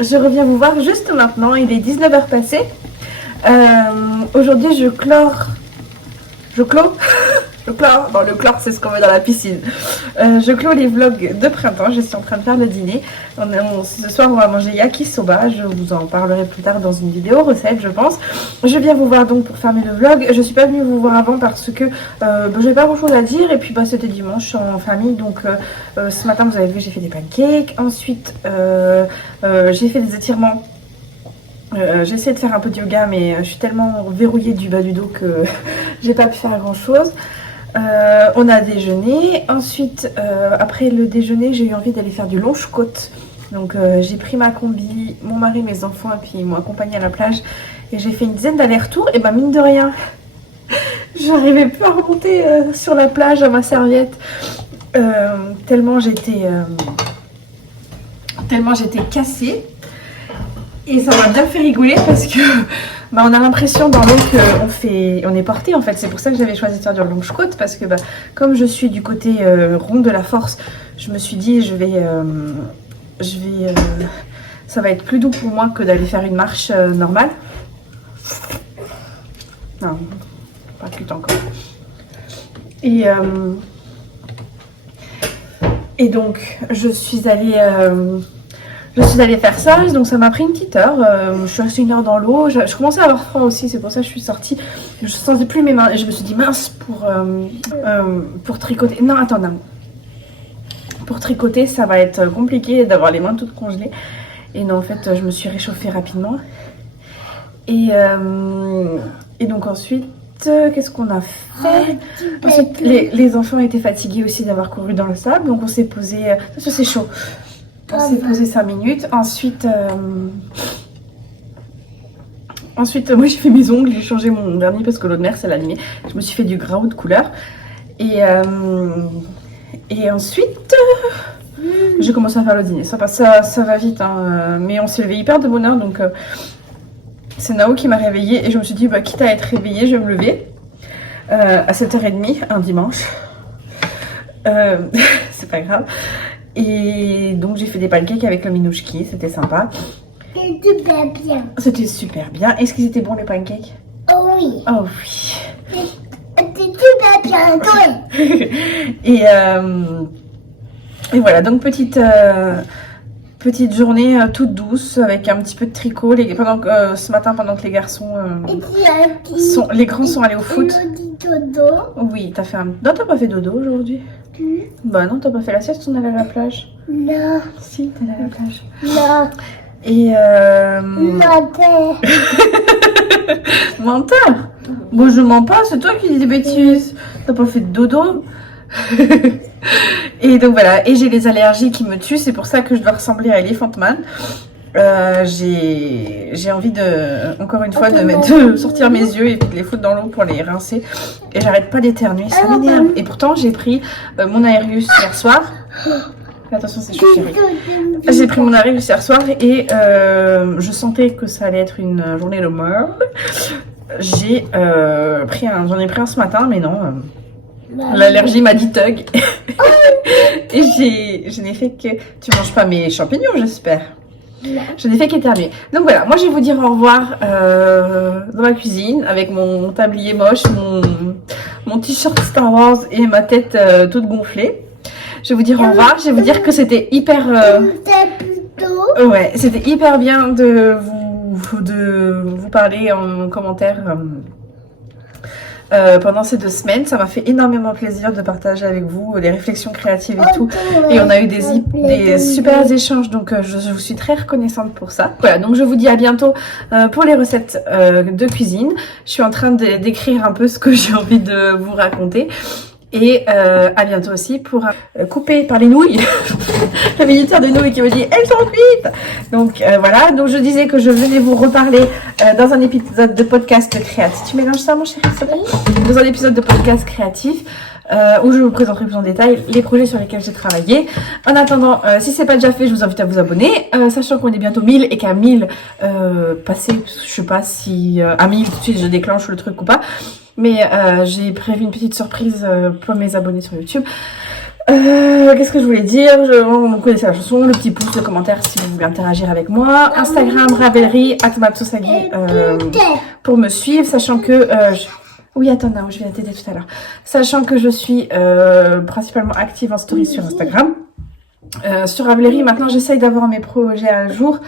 je reviens vous voir juste maintenant, il est 19h passé. Aujourd'hui je clore, non le clore c'est ce qu'on met dans la piscine. Je clôt les vlogs de printemps, je suis en train de faire le dîner. Ce soir on va manger yakisoba, je vous en parlerai plus tard dans une vidéo recette je pense. Je viens vous voir donc pour fermer le vlog, je suis pas venue vous voir avant parce que j'avais pas grand chose à dire et puis c'était dimanche en famille donc ce matin vous avez vu j'ai fait des pancakes, ensuite j'ai fait des étirements. J'ai essayé de faire un peu de yoga mais je suis tellement verrouillée du bas du dos que j'ai pas pu faire grand chose. On a déjeuné, ensuite après le déjeuner j'ai eu envie d'aller faire du longe-côte. Donc j'ai pris ma combi, mon mari, mes enfants et puis ils m'ont accompagnée à la plage et j'ai fait une dizaine d'allers-retours et bah mine de rien j'arrivais plus à remonter sur la plage à ma serviette tellement j'étais cassée. Et ça m'a bien fait rigoler parce que bah, on a l'impression dans l'eau qu'on est porté en fait. C'est pour ça que j'avais choisi de faire du longe-côte parce que bah, comme je suis du côté rond de la force, je me suis dit ça va être plus doux pour moi que d'aller faire une marche normale. Non, pas plus encore. Et donc je suis allée faire ça, donc ça m'a pris une petite heure. Je suis restée une heure dans l'eau. Je commençais à avoir froid aussi, c'est pour ça que je suis sortie. Je sentais plus mes mains et je me suis dit mince pour tricoter. Non, attends, non. Pour tricoter, ça va être compliqué d'avoir les mains toutes congelées. Et non, en fait, je me suis réchauffée rapidement. Et donc ensuite, qu'est-ce qu'on a fait? Ensuite, les enfants étaient fatigués aussi d'avoir couru dans le sable, donc on s'est posé. Ça c'est chaud. On s'est posé 5 minutes. Ensuite, moi j'ai fait mes ongles, j'ai changé mon vernis parce que l'eau de mer c'est limé. Je me suis fait du gras de couleur. Et ensuite, j'ai commencé à faire le dîner. Ça va vite, hein, mais on s'est levé hyper de bonne heure. Donc c'est Nao qui m'a réveillée et je me suis dit, bah, quitte à être réveillée, je vais me lever à 7h30 un dimanche. C'est pas grave. Et donc j'ai fait des pancakes avec le minouchki, c'était sympa. C'était super bien. C'était super bien. Est-ce qu'ils étaient bons les pancakes? Oh oui. Oh oui. C'était super bien. Et voilà, donc petite journée toute douce avec un petit peu de tricot. Ce matin pendant que les garçons les grands sont allés au foot. Oui, t'as fait un... Non, t'as pas fait dodo aujourd'hui? Bah non, t'as pas fait la sieste, on allait à la plage. Non. Si, t'es allé à la plage. Non. Et Menteur. Menteur? Bon, je mens pas, c'est toi qui dis des bêtises. T'as pas fait de dodo? Et donc voilà, et j'ai les allergies qui me tuent, c'est pour ça que je dois ressembler à Elephant Man. J'ai envie encore une fois de sortir mes yeux et puis de les foutre dans l'eau pour les rincer. Et j'arrête pas d'éternuer, ça m'énerve. Et pourtant j'ai pris mon Aerius hier soir. Attention, c'est chaud, chérie. J'ai pris mon Aerius hier soir et je sentais que ça allait être une journée de merde. J'en ai pris un ce matin, mais non. L'allergie m'a dit tug. Et je n'ai fait que... Tu manges pas mes champignons, j'espère? Je n'ai fait qu'éternuer. Donc voilà, moi je vais vous dire au revoir dans ma cuisine avec mon tablier moche, mon t-shirt Star Wars et ma tête toute gonflée. Je vais vous dire au revoir, je vais vous dire que c'était hyper... Ouais, c'était hyper bien de vous parler en commentaire pendant ces 2 semaines. Ça m'a fait énormément plaisir de partager avec vous les réflexions créatives et tout. Et on a eu des super échanges, donc je vous suis très reconnaissante pour ça. Voilà, donc je vous dis à bientôt pour les recettes de cuisine. Je suis en train d'écrire un peu ce que j'ai envie de vous raconter. Et à bientôt aussi pour couper par les nouilles. Le militaire des nouilles qui me dit elles sont cuites. Donc voilà, donc je disais que je venais vous reparler dans un épisode de podcast créatif. Tu mélanges ça mon chéri, s'il te plaît? Dans un épisode de podcast créatif où je vous présenterai plus en détail les projets sur lesquels j'ai travaillé. En attendant, si c'est pas déjà fait, je vous invite à vous abonner, sachant qu'on est bientôt 1000 et qu'à 1000 passé, je sais pas si à 1000 tout de suite je déclenche le truc ou pas. Mais j'ai prévu une petite surprise pour mes abonnés sur YouTube. Qu'est-ce que je voulais dire? On connaissait la chanson, le petit pouce, le commentaire si vous voulez interagir avec moi. Instagram, Ravelry, @mapsosagi pour me suivre, sachant que... Oui, attends, non, je viens t'aider tout à l'heure. Sachant que je suis principalement active en story sur Instagram. Sur Ravelry, maintenant, j'essaye d'avoir mes projets à jour.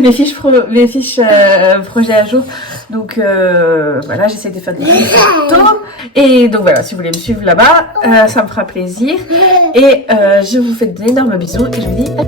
mes fiches projets à jour. Donc voilà, j'essaie de faire des photos. Et donc voilà, si vous voulez me suivre là-bas, ça me fera plaisir. Et je vous fais d'énormes bisous et je vous dis à